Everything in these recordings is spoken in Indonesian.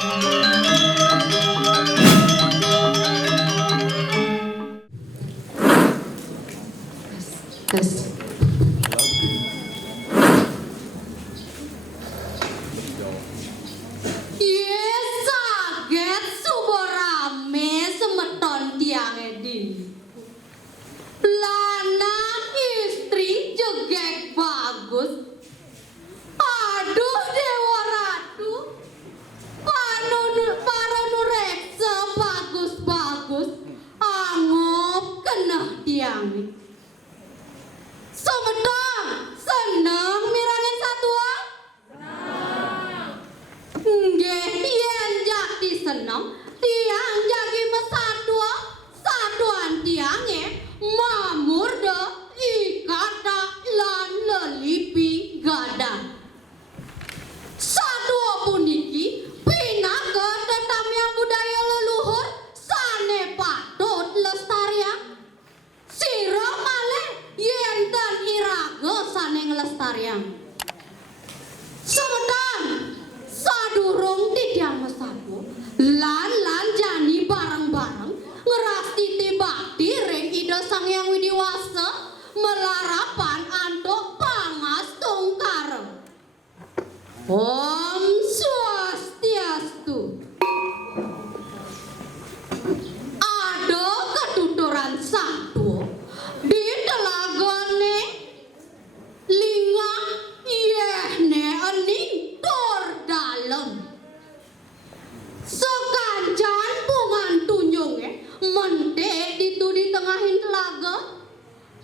Tes. Saget suborame semeton tiang edin. Lanang istri jegek bagus. Aduh dewa ratu. Para reksa bagus-bagus. Angop kena tiang. Semeton seneng mirangin satua? Nggih yen jati seneng tiang jagi mesatua satuan tiange mamur de ikata lan lelipi gadang satua puniki pinaka tetamiang budaya leluhur sane patut lestarian sira malih yen ten iraga sane nglestarian semedan sadurung tidiang mesaku lan jani bareng-bareng ngerasti bakti ring ida sang yang widiwasa melarapan antuk pangastung kareng. Om Swastiastu. Ada ketuturan satu di telagane linga yehne ening tur dalem sekancan pungan tunjunge mentek ditu di tengahin telaga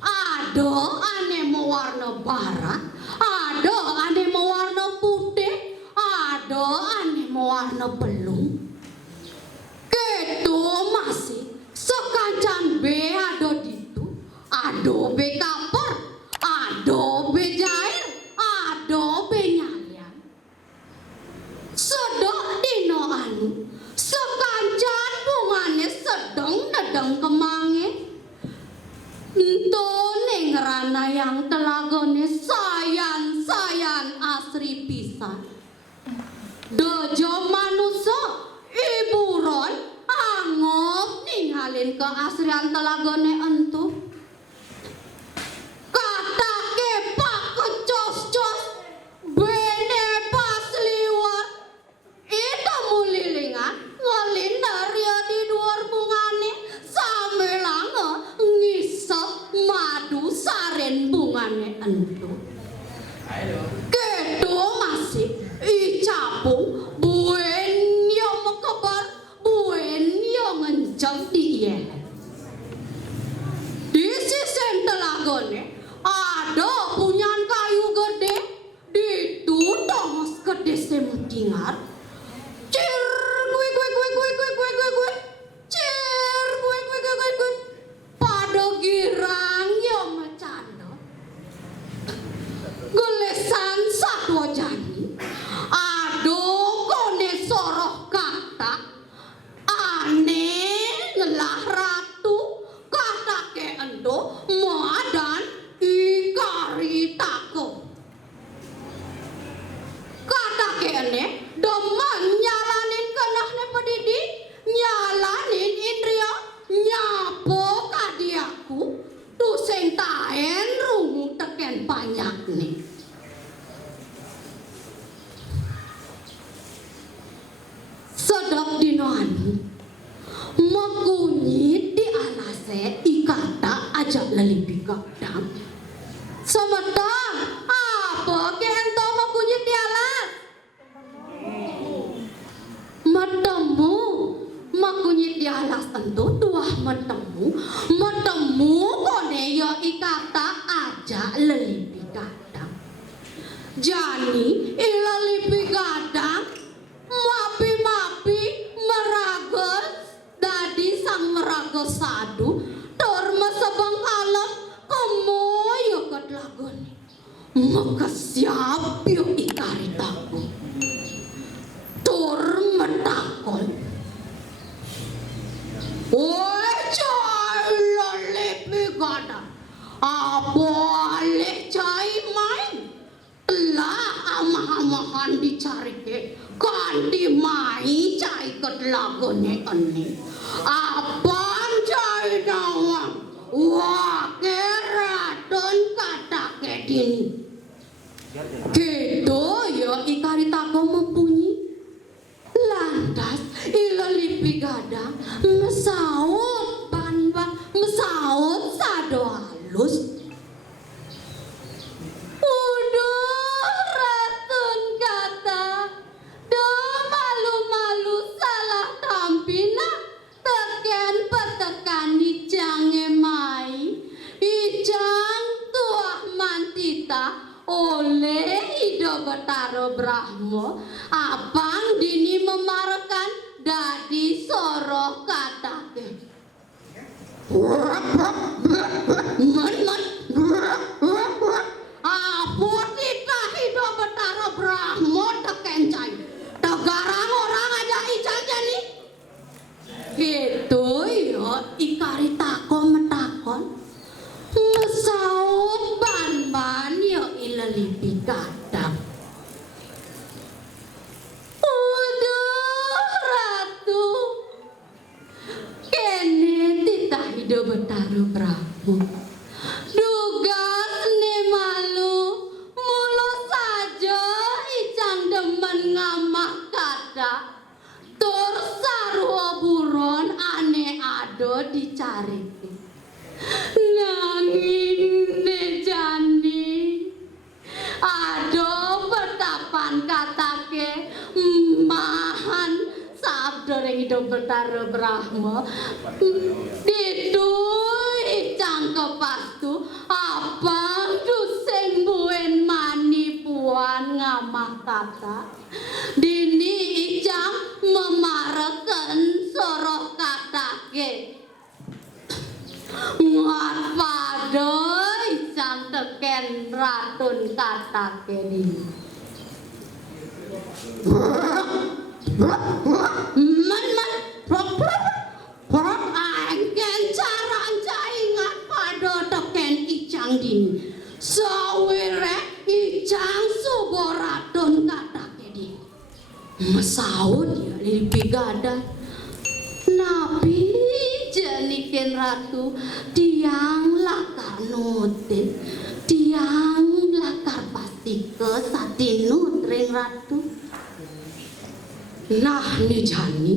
ada ane mewarna barat ada ane mewarna putih ada ane mewarna belung ketu masih sekancan be ada ditu ada be kaper ada be jair ada be nyalian sedok dino anu sekancan bungane sedeng nedeng kemange entone ngerana yang telagone sayan asri pisan dojo manusa iburon angop ninggalin keasrian telagone entu katake pak kecos-cos bene pas liwat itu mulilingan ngelin dari di luar bungane samelanga ngisep madu saren bungane entu ketu masih icapung buen yo mekebar buen yo ngenceng diye di sisen telagone ada punyan kayu gede ditutong gede semutingat cer gue cer gue pada girang yo macana golesan satwa jani aduh kone soroh kata aneh ngelah ratu kata ke endo madan ikari tako kata ke ene demen nyalanin kenahne pedidi nyalanin indria nyapo kadiaku tuseng taen rungu teken banyak nih sedap dinoani makunyit di alase ikata ajak lelipi gadang semeton apa kento makunyit di alas metemu makunyit di alas entu tuah metemu kone ya ikata ajak lelipi gadang jani ilalipi gadang mapi meragos dadi sang meragos sadu tur mesebeng kalem kanthi mai cai ket lagone ene apaan cai nawang wah keraton katake dini gitu ya ikari tako mempunyi lantas ilalipi gadang mesaut panwa mesaut sado halus udah ratun kata dah malu-malu salah tampina teken petekan ijang emai ijang tuah mantita oleh Ido Betara Brahmo abang dini memarkan dadi soroh katake men apa kita Ido Betara Brahmo tekencai tegarang orang aja ijangnya nih gitu ya ikari tako metakon mesaut ban-ban ya ilalipi kadang udah ratu kene titah Ido Betara Brahmo dugas ne malu mulu saja ijang demen ngamah kata tur sarwa buron ane ado dicari nanging ne jani ado betapan katake mahan sabda Ido Betara Brahmo ditu icang kepastu abang duseng buen mani puan ngamah kata dini icang memareken soroh katake ngat padoi icang teken ratun katake dini men prok angken cara anjai ngat pado teken icang dini sawire icang subo ratun katake dini mesaut ya lipi gadang nabi jeniken ratu tiang lakar nutin tiang lakar pasti ke satinut ring ratu nah ni jani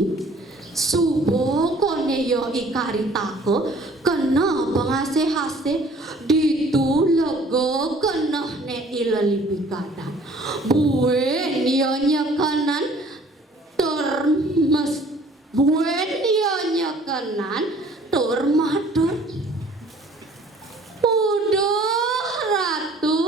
subo kone yo ikari tako kena pengase-hase ditu lego kena ne ilalipi gadang buen yo nyekanan termes buen yo nyekanan tur matur udah ratu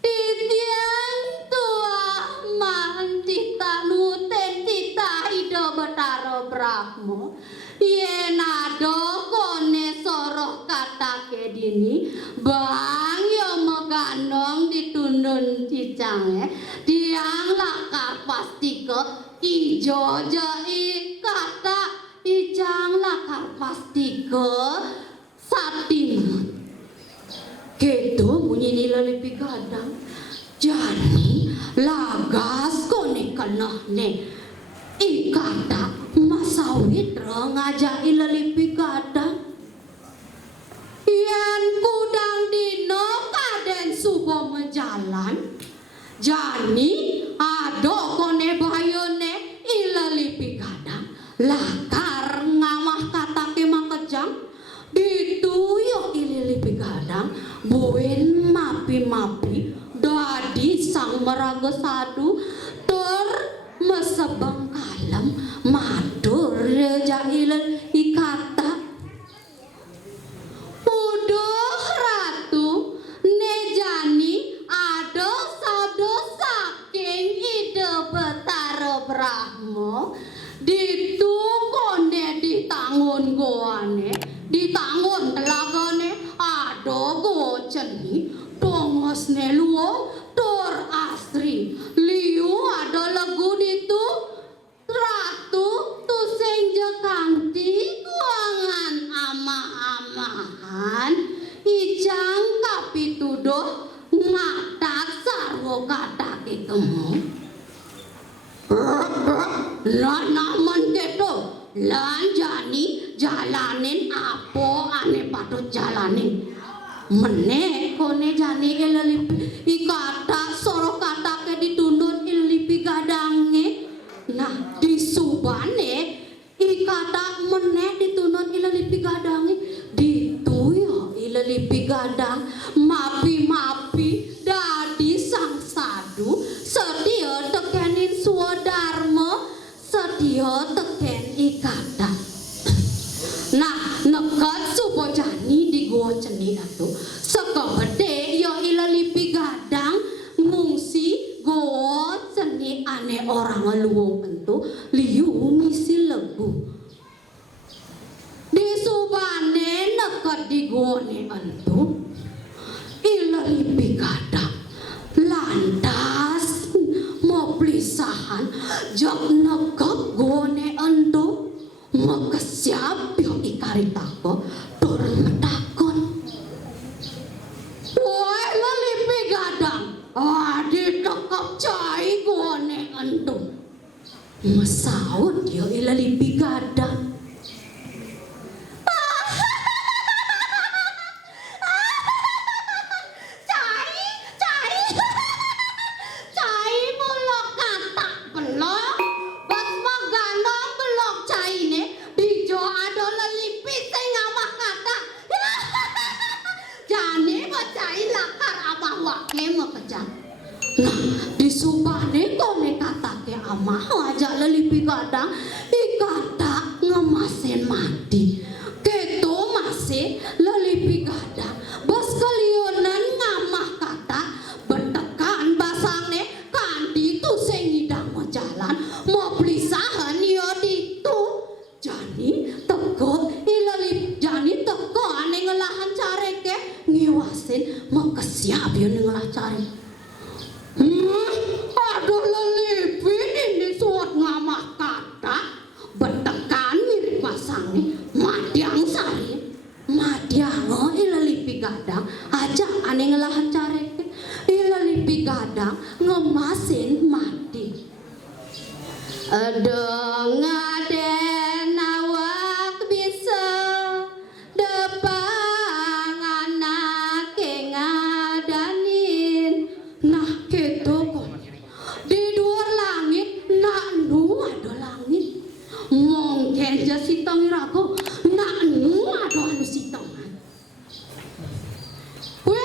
titiang tuah mantita nuten tita Ido Betara Brahmo yen ado kone soroh katake dini bang yo meganong ditundun cicange diang lakar pasti ke ijo jai kata ijang lakar pasti ke satinut gitu bunyi nilalipi gadang jani lagas kone kenah ne ikata masawit ngajak ilalipi gadang yen kudang dino kaden subo menjalan jani ado kone bayone ilalipi gadang lakar ngamah katake makejang dituyuk ilalipi gadang buen mapi-mapi dadi sang meraga sadu tur mesebang kalem matur jahilin ikata udah ratu nejani ada sado saking Ido Betara Brahmo ditungone ditangun goane ditangun telagane ada goceni tongosne luo tur asri liu ada lagu ditu ratu tuseng jekanti kuangan amah-amahan ijang kapituduh ngatak sarwo katak ketemu Lah naman gitu. Lan jani jalanin apa ane patut jalanin. Meneh kone jani ilalipi ikata soro kata ke ditundun ilalipi gadange. Nah disubane ikata meneh ditundun ilalipi gadange. Dituyo ilalipi gadang mapi-mapi dadi sang sadu sedia tekenin swadharma sedia teken ikata. Nah nekat subojani di gua ceni atu sekebede yo ilalipi gadang ngungsi gua ceni ane orang luwung entu liu misi lebu di subane nekat di gua ne entu ilalipi gadang lantas mau pelisahan jak nekap gua ne entu makasiap yo ikaritako tur takon. Woi lalipi gadang ditekap cai gone entu masaud yo ilalipi gadang. Cai mulok katak belok bas magandong belok cai ne dijo ado lalipi sing ngamah kata. Jane ba cai lakar amah wake makejang. Nah disubane kone katake amah aja lalipi gadang ikata ngemasen mati. Keto masih lalipi gadang bas kalionan ngamah kata betekan basangne kanti tu sing ngidang mau jalan mau pelisahan yo ditu jani teko ilalip jani teko ane ngelahan careke ngiwasin mau kesiap yo ngelah cari. Aduh lalipi ini suat ngamah kata betekan mirip basangne madiang sari madiang ilalipi gadang aja ane ngelahan careke ilalipi gadang ngemasin mati. Aduh ngaden awak bisa depang anake ngadanin. Nah gitu kok di luar langit nak nu ada langit mungkin jasi tangirago nak nu ada anu sitongan. Weh,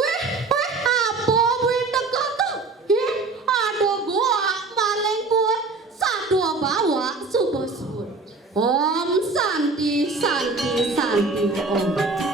apa weh teko tuh? Ada gua maling buat satu bawa subuh. Om santi santi santi om.